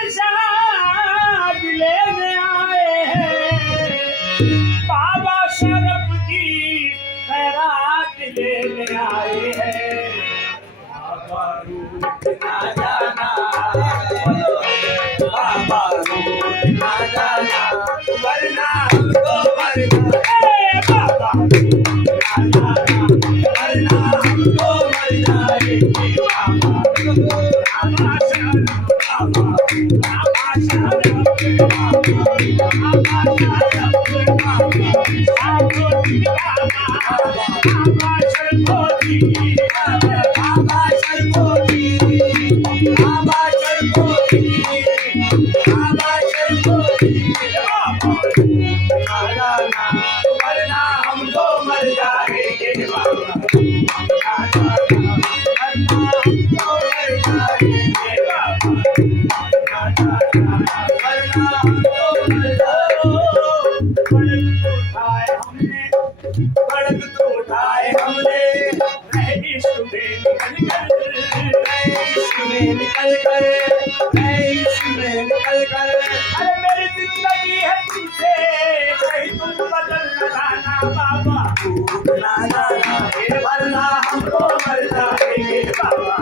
प्रसाद लेने आए हैं, बाबा शरफ की खैरात लेने आए हैं। बाबा रूठ ना जाना, बाबा रूठ ना जाना, वरना हमको मरना है। बाबा रूठ ना जाना, वरना हमको मर जाएंगे। बाबा बाबा शरफ, बाबा बाबा शरफ, बाबा बाबा शरफ, बाबा शरफोजी, बाबा शरफोजी, बाबा शरफोजी, बाबा शरफोजी। बाबा जाना, वरना हम तो मर जाएंगे। बाबा जाना, वरना हम तो मर जाएंगे। बाबा जाना, वरना हम तो मर जाएंगे। बड़क तो उठाए हमने, मैं इश्क में निकल कर, मैं इश्क में निकल कर, मैं इश्क में निकल कर। अरे मेरी जिंदगी है तुमसे, कहीं तुम बदल न जाना। बाबा रूठ ना जाना, वरना हमको मर जाएंगे। बाबा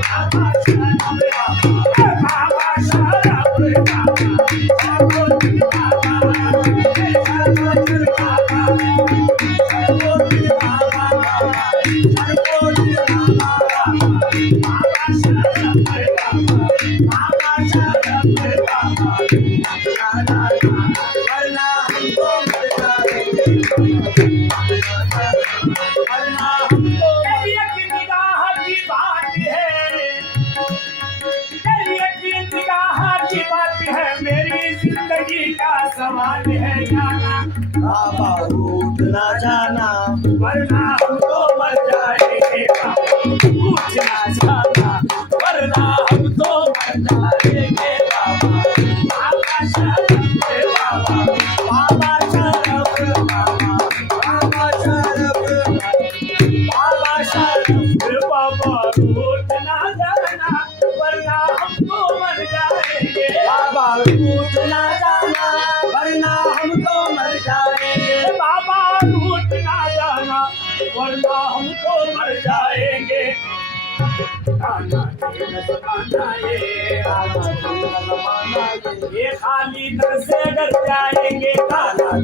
बाबा शरफ, बाबा शरफ, बाबा मेरी जिंदगी का सवाल है जाना। बाबा रूठ ना जाना, वरना हमको मर जाएंगे। बाबा रूठ ना जाना, वरना हम तो मर जाएंगे। बाबा बाबा शरफ, बाबा बाबा शरफ, बाबा बाबा शरफ, बाबा शरफ, बाबा रूठ ना जाना, वरना हमको मर जाएंगे। बाबा रूठ ना जाना, वरना हम तो मर जाएंगे। बाबा रूठ ना जाना, वरना हम तो मर जाएंगे। खाना ये जमाना, ये खाली दर से डर जाएंगे। खाना